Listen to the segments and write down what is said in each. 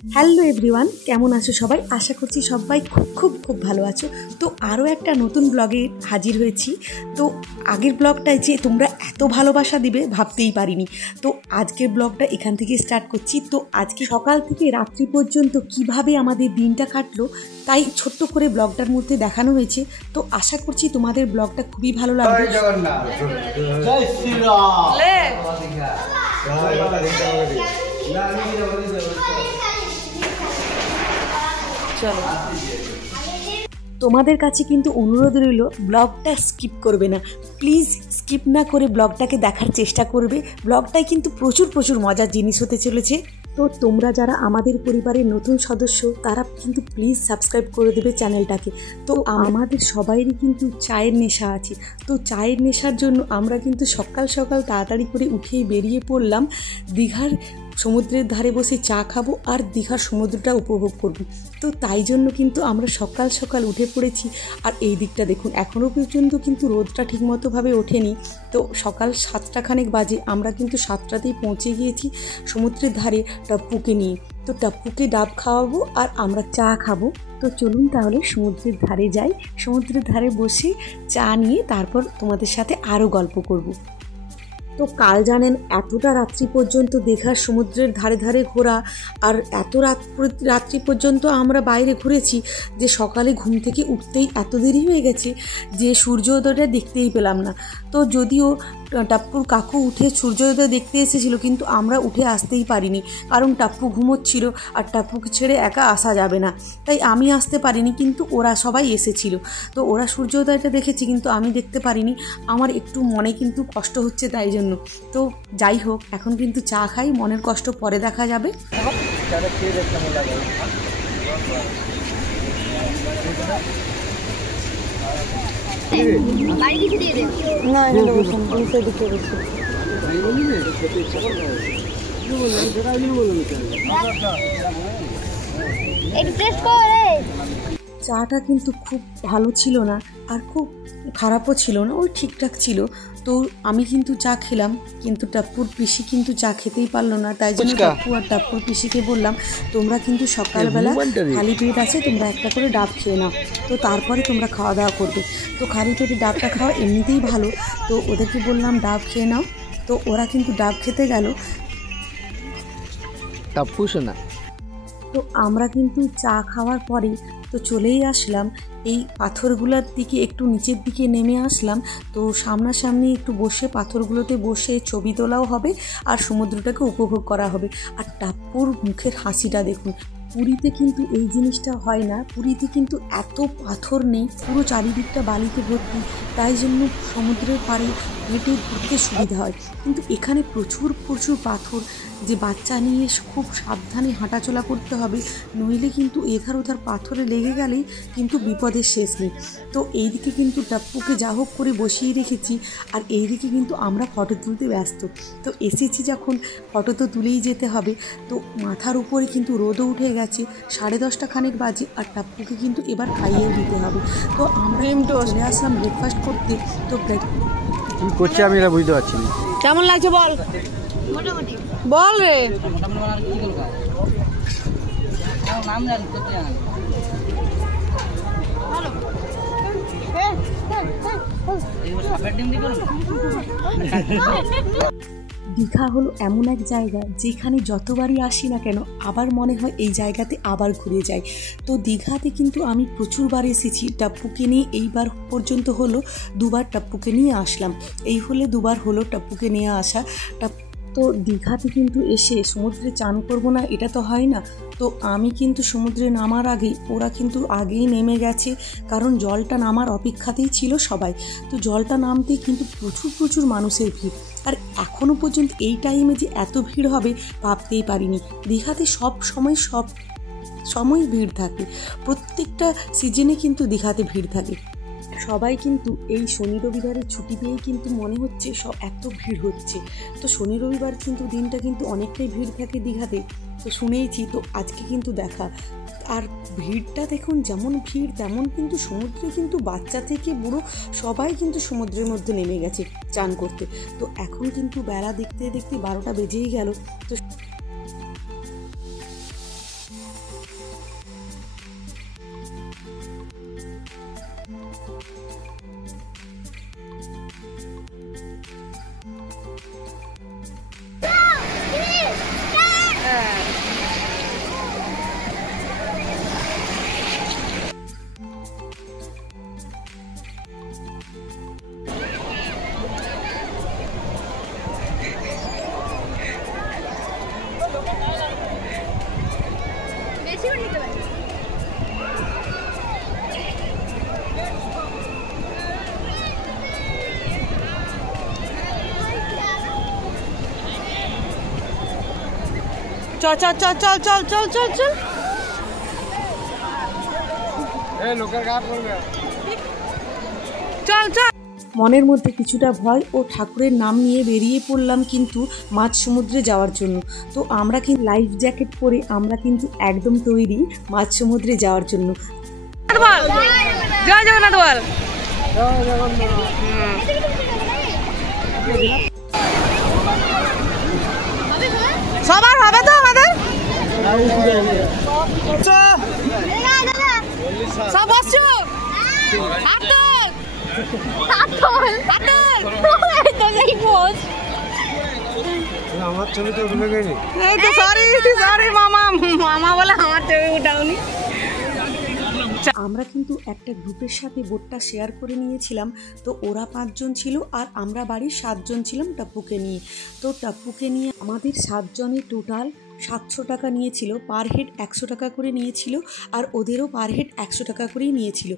Hello everyone, কেমন আছো সবাই? আশা করছি সবাই খুব খুব ভালো আছো। তো আরও একটা নতুন ব্লগে হাজির হয়েছি। তো আগের ব্লগটায় যে তোমরা এত ভালোবাসা দিবে ভাবতেই পারিনি। তো আজকের ব্লগটা এখান থেকে স্টার্ট করছি। তো আজকে সকাল থেকে রাত্রি পর্যন্ত কিভাবে আমাদের দিনটা কাটলো তাই ছোট্ট করে ব্লগটার মধ্যে দেখানো হয়েছে। তো আশা করছি তোমাদের ব্লগটা খুবই ভালো লাগবে। তোমাদের কাছে কিন্তু অনুরোধ রইল, ব্লগটা স্কিপ করবে না, প্লিজ স্কিপ না করে ব্লগটাকে দেখার চেষ্টা করবে। ব্লগটায় কিন্তু প্রচুর মজার জিনিস হতে চলেছে। তো তোমরা যারা আমাদের পরিবারের নতুন সদস্য তারা কিন্তু প্লিজ সাবস্ক্রাইব করে দেবে চ্যানেলটাকে। তো আমাদের সবাইরই কিন্তু চায়ের নেশা আছে। তো চায়ের নেশার জন্য আমরা কিন্তু সকাল সকাল তাড়াতাড়ি করে উঠেই বেরিয়ে পড়লাম দীঘার সমুদ্রের ধারে বসে চা খাবো আর দীঘার সমুদ্রটা উপভোগ করব। তো তাই জন্য কিন্তু আমরা সকাল সকাল উঠে পড়েছি। আর এই দিকটা দেখুন, এখনও পর্যন্ত কিন্তু রোদটা ঠিকমতোভাবে ওঠেনি। তো সকাল 7টা খানেক বাজে, আমরা কিন্তু 7টাতেই পৌঁছে গিয়েছি সমুদ্রের ধারে টাপ্পুকে নিয়ে। তো টাপ্পুকে ডাব খাওয়াবো আর আমরা চা খাবো। তো চলুন তাহলে সমুদ্রের ধারে যাই, সমুদ্রের ধারে বসে চা নিয়ে তারপর তোমাদের সাথে আরও গল্প করব। তো কাল জানেন এতটা রাত্রি পর্যন্ত দীঘার সমুদ্রের ধারে ধারে ঘোরা আর এত রাত্রি পর্যন্ত আমরা বাইরে ঘুরেছি যে সকালে ঘুম থেকে উঠতেই এত দেরি হয়ে গেছে যে সূর্যোদয়টা দেখতেই পেলাম না। তো যদিও টাপ্পুর কাকু উঠে সূর্যোদয় দেখতে এসেছিল, কিন্তু আমরা উঠে আসতেই পারিনি, কারণ টাপ্পু ঘুমোচ্ছিল আর টাপ্পুকে ছেড়ে একা আসা যাবে না, তাই আমি আসতে পারিনি। কিন্তু ওরা সবাই এসেছিল। তো ওরা সূর্যোদয়টা দেখেছি, কিন্তু আমি দেখতে পারিনি। আমার একটু মনে কিন্তু কষ্ট হচ্ছে তাই জন্য। তো যাই হোক, এখন কিন্তু চা খাই, মনের কষ্ট পরে দেখা যাবে। চাটা কিন্তু খুব ভালো ছিল না আর খুব খারাপও ছিল না, ওই ঠিকঠাক ছিল। তো আমি কিন্তু চা খেলাম, কিন্তু টাপ্পুর পিসি কিন্তু চা খেতেই পারলো না। তাই জন্য টাপ্পু আর টাপ্পুর পিসিকে বললাম, তোমরা কিন্তু সকালবেলা খালি পেট আছে, তোমরা একটা করে ডাব খেয়ে নাও, তো তারপরে তোমরা খাওয়া দাওয়া করবে। তো খালি পেটে ডাবটা খাওয়া এমনিতেই ভালো। তো ওদেরকে বললাম ডাব খেয়ে নাও। তো ওরা কিন্তু ডাব খেতে গেল। টাপ্পু শোনা। তো আমরা কিন্তু চা খাওয়ার পরে তো চলেই আসলাম এই পাথরগুলোর দিকে, একটু নিচের দিকে নেমে আসলাম। তো সামনাসামনি একটু বসে পাথরগুলোতে বসে ছবি তোলাও হবে আর সমুদ্রটাকে উপভোগ করা হবে। আর টাপ্পুর মুখের হাসিটা দেখুন। পুরীতে কিন্তু এই জিনিসটা হয় না, পুরীতে কিন্তু এত পাথর নেই, পুরো চারিদিকটা বালিতে ভর্তি, তাই জন্য সমুদ্রের পাড়ে হেঁটে ঘুরতে সুবিধা হয়। কিন্তু এখানে প্রচুর পাথর, যে বাচ্চা নিয়ে খুব সাবধানে হাঁটাচলা করতে হবে, নইলে কিন্তু এধার ওধার পাথরে লেগে গেলেই কিন্তু বিপদের শেষ নেই। তো এইদিকে কিন্তু টাপ্পুকে যা হোক করে বসিয়ে রেখেছি, আর এইদিকে কিন্তু আমরা ফটো তুলতে ব্যস্ত। তো এসেছি যখন, ফটো তো তুলেই যেতে হবে। তো মাথার উপরে কিন্তু রোদও উঠে গেছে, 10:30 খানেক বাজে, আর টাপ্পুকে কিন্তু এবার খাইয়েও দিতে হবে। তো আমরা চলে আসলাম ব্রেকফাস্ট করতে। তো কি করছে আমি এটা বুঝতে পারছি না। কেমন লাগছে বল, বল রে। দীঘা হলো এমন এক জায়গা যেখানে যতবারই আসি না কেন আবার মনে হয় এই জায়গাতে আবার ঘুরে যাই। তো দীঘাতে কিন্তু আমি প্রচুরবার এসেছি টাপ্পুকে নিয়ে, এইবার পর্যন্ত হলো 2বার টাপ্পুকে নিয়ে আসলাম। এই হলে 2বার হলো টাপ্পুকে নিয়ে আসা। তো দীঘাতে কিন্তু এসে সমুদ্রে চান করবো না এটা তো হয় না। তো আমি কিন্তু সমুদ্রে নামার আগেই, ওরা কিন্তু আগেই নেমে গেছে, কারণ জলটা নামার অপেক্ষাতেই ছিল সবাই। তো জলটা নামতেই কিন্তু প্রচুর মানুষের ভিড়। আর এখনও পর্যন্ত এই টাইমে যে এত ভিড় হবে ভাবতেই পারিনি। দীঘাতে সব সময় ভিড় থাকে, প্রত্যেকটা সিজনে কিন্তু দীঘাতে ভিড় থাকে। সবাই কিন্তু এই শনি রবিবারের ছুটি পেয়েই কিন্তু মনে হচ্ছে এত ভিড় হচ্ছে। তো শনি রবিবার কিন্তু দিনটা কিন্তু অনেকটাই ভিড় থাকে দীঘাতে, তো শুনেইছি। তো আজকে কিন্তু দেখা, আর ভিড়টা দেখুন, যেমন ভিড় তেমন কিন্তু সমুদ্রে কিন্তু বাচ্চা থেকে বুড়ো সবাই কিন্তু সমুদ্রের মধ্যে নেমে গেছে চান করতে। তো এখন কিন্তু বেলা দেখতে দেখতে 12টা বেজেই গেল। তো চল চল চল চল চল চল চল চল চল চল। মনের মধ্যে কিছুটা ভয় ও ঠাকুরের নাম নিয়ে বেরিয়ে পড়লাম কিন্তু মাঝ সমুদ্রে যাওয়ার জন্য। তো আমরা কিন্তু লাইফ জ্যাকেট পরে আমরা কিন্তু একদম তৈরি মাঝ সমুদ্রে যাওয়ার জন্য। জয় জগন্নাথ বল। সবার হবে তো আমাদের সব বসছো আমার ছবি তো উঠে গেছে। সরি সরি মামা মামা বলে আমার ছবি উঠাওনি। আমরা কিন্তু একটা গ্রুপের সাথে বোটটা শেয়ার করে নিয়েছিলাম। তো ওরা 5 জন ছিল আর আমরা বাড়ির 7 জন ছিলাম টাপ্পুকে নিয়ে। তো টাপ্পুকে নিয়ে আমাদের 7 জনের টোটাল 700 টাকা নিয়েছিল, পার হেড 100 টাকা করে নিয়েছিল আর ওদেরও পার হেড 100 টাকা করেই নিয়েছিল।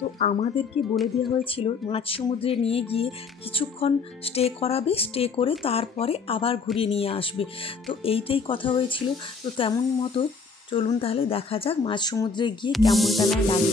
তো আমাদেরকে বলে দেওয়া হয়েছিল মাঝ সমুদ্রে নিয়ে গিয়ে কিছুক্ষণ স্টে করাবে, স্টে করে তারপরে আবার ঘুরিয়ে নিয়ে আসবে। তো এইটাই কথা হয়েছিল। তো তেমন মতো চলুন তাহলে দেখা যাক মাঝ সমুদ্রে গিয়ে কেমনটা না লাগে।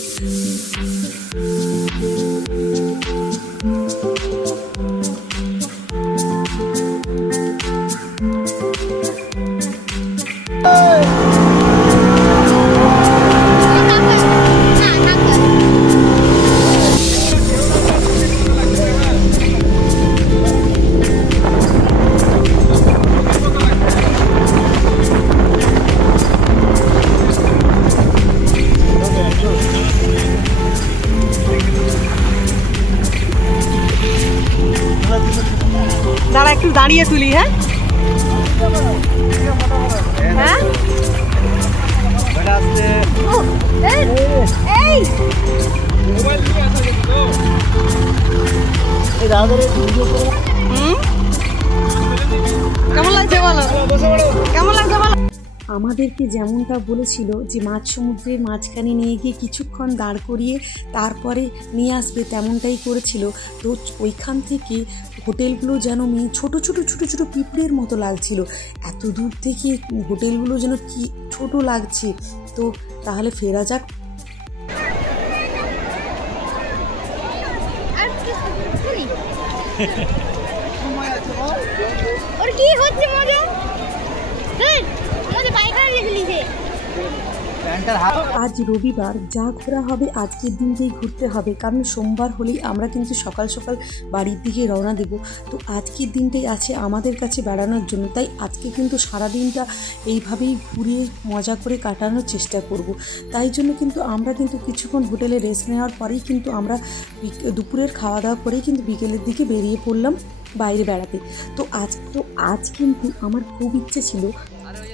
দাঁড়া একটু দাঁড়িয়ে তুলি। হ্যাঁ হ্যাঁ কেমন লাগছে বলো, কেমন লাগছে বলো। আমাদেরকে যেমনটা বলেছিল যে মাঝ সমুদ্রের মাঝখানে নিয়ে গিয়ে কিছুক্ষণ দাঁড় করিয়ে তারপরে নিয়ে আসবে, তেমনটাই করেছিল। তো ওইখান থেকে হোটেলগুলো যেন ছোট ছোট ছোট ছোট পিঁপড়ের মতো লাগছিল। এত দূর থেকে হোটেলগুলো যেন কি ছোট লাগছে। তো তাহলে ফেরা যাক। और की হচ্ছে মজা মজা পায়খানা রেখে লিছে। আজ রবিবার, যা ঘোরা হবে আজকের দিনকেই ঘুরতে হবে, কারণ সোমবার হলেই আমরা কিন্তু সকাল সকাল বাড়ির দিকে রওনা দেব। তো আজকের দিনটাই আছে আমাদের কাছে বেড়ানোর জন্য, তাই আজকে কিন্তু সারাদিনটা এইভাবেই ঘুরে মজা করে কাটানোর চেষ্টা করব। তাই জন্য কিন্তু আমরা কিন্তু কিছুক্ষণ হোটেলে রেস্ট নেওয়ার পরেই কিন্তু আমরা দুপুরের খাওয়া দাওয়া করেই কিন্তু বিকেলের দিকে বেরিয়ে পড়লাম বাইরে বেড়াতে। তো আজ কিন্তু আমার খুব ইচ্ছে ছিল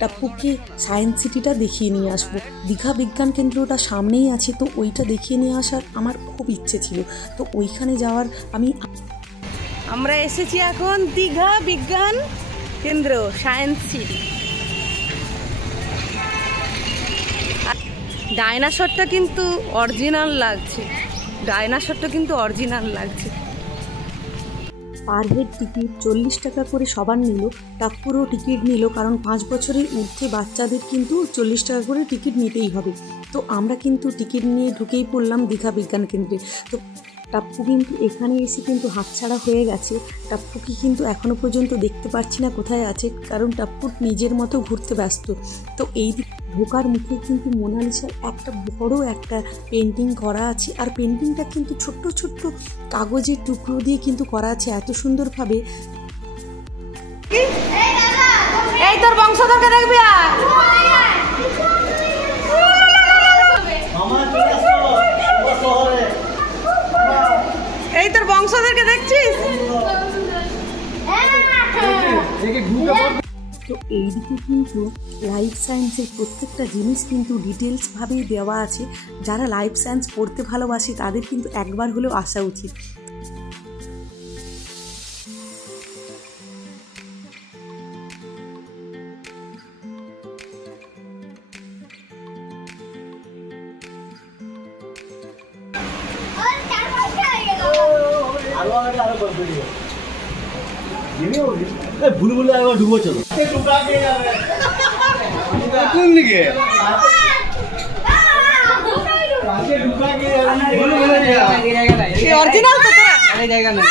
টাপ্পুকে সায়েন্স সিটিটা দেখিয়ে নিয়ে আসবো। দীঘা বিজ্ঞান কেন্দ্রটা সামনেই আছে, তো ওইটা দেখিয়ে নিয়ে আসার আমার খুব ইচ্ছে ছিল। তো ওইখানে যাওয়ার আমরা এসেছি এখন দীঘা বিজ্ঞান কেন্দ্র সায়েন্স সিটি। ডাইনোসরটা কিন্তু অরিজিনাল লাগছে, ডাইনোসরটা কিন্তু অরিজিনাল লাগছে। পার হেড টিকিট 40 টাকা করে সবার নিল। টাপ্পুরও টিকিট নিল, কারণ 5 বছরের ঊর্ধ্বে বাচ্চাদের কিন্তু 40 টাকা করে টিকিট নিতেই হবে। তো আমরা কিন্তু টিকিট নিয়ে ঢুকেই পড়লাম দীঘা বিজ্ঞান কেন্দ্রে। তো টাপ্পু কিন্তু এখানে এসে কিন্তু হাতছাড়া হয়ে গেছে। টাপ্পুকে কিন্তু এখনও পর্যন্ত দেখতে পাচ্ছি না কোথায় আছে, কারণ টাপ্পু নিজের মতো ঘুরতে ব্যস্ত। তো এই ঢোকার মুখে কিন্তু মোনালিসার একটা বড় একটা পেন্টিং করা আছে, আর পেন্টিংটা কিন্তু ছোট্ট ছোট্ট কাগজের টুকরো দিয়ে কিন্তু করা আছে এত সুন্দরভাবে। এই তোর বংশধরকে দেখবি এই তোর বংশধরকে দেখছিস। তো এইদিকে কিন্তু লাইফ সায়েন্সের প্রত্যেকটা জিনিস কিন্তু ডিটেলসভাবেই দেওয়া আছে। যারা লাইফ সায়েন্স পড়তে ভালোবাসে তাদের কিন্তু একবার হলেও আসা উচিত। ভুল ভুলে একবার ডুবো চলো কোন দিকে অরিজিনাল তো তোরা জায়গা নেই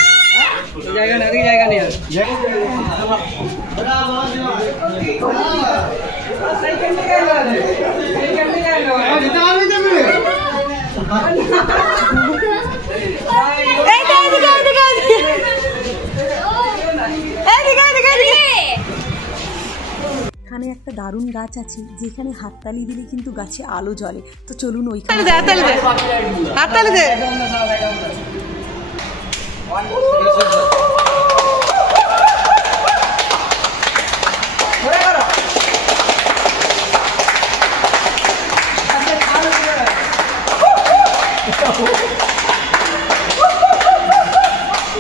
জায়গা নেই জায়গা নেই এখানে একটা দারুণ গাছ আছে যেখানে হাততালি দিলে কিন্তু গাছে আলো জ্বলে। তো চলুন ওইখানে হাততালি দে।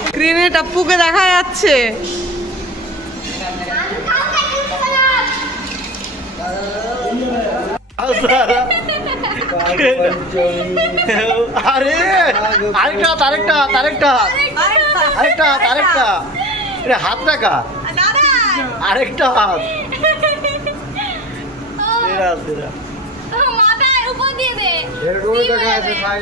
স্ক্রিনে টাপ্পুকে দেখা যাচ্ছে। আরে আরেকটা এটা হাত টাকা আরেকটা হাত মাথায় উপর দিয়ে দে এরকমই দেখা আছে ভাই।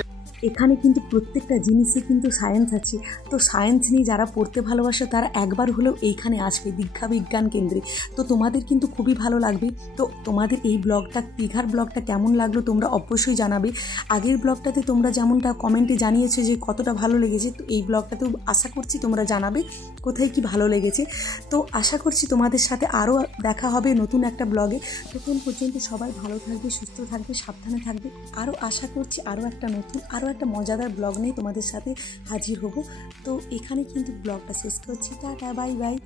এখানে কিন্তু প্রত্যেকটা জিনিসে কিন্তু সায়েন্স আছে। তো সায়েন্স নিয়ে যারা পড়তে ভালোবাসে তারা একবার হলেও এইখানে আসবে দীঘা বিজ্ঞান কেন্দ্রে। তো তোমাদের কিন্তু খুবই ভালো লাগবে। তো তোমাদের এই ব্লগটা দীঘার ব্লগটা কেমন লাগলো তোমরা অবশ্যই জানাবে। আগের ব্লগটাতে তোমরা যেমনটা কমেন্টে জানিয়েছো যে কতটা ভালো লেগেছে, তো এই ব্লগটাতেও আশা করছি তোমরা জানাবে কোথায় কি ভালো লেগেছে। তো আশা করছি তোমাদের সাথে আরও দেখা হবে নতুন একটা ব্লগে। তখন পর্যন্ত সবাই ভালো থাকবে, সুস্থ থাকবে, সাবধানে থাকবে। আরও আশা করছি আরও একটা নতুন একটা মজাদার ব্লগ নিয়ে তোমাদের সাথে হাজির হব। তো এখানে কিন্তু ব্লগটা শেষ করছি। Tata, bye bye.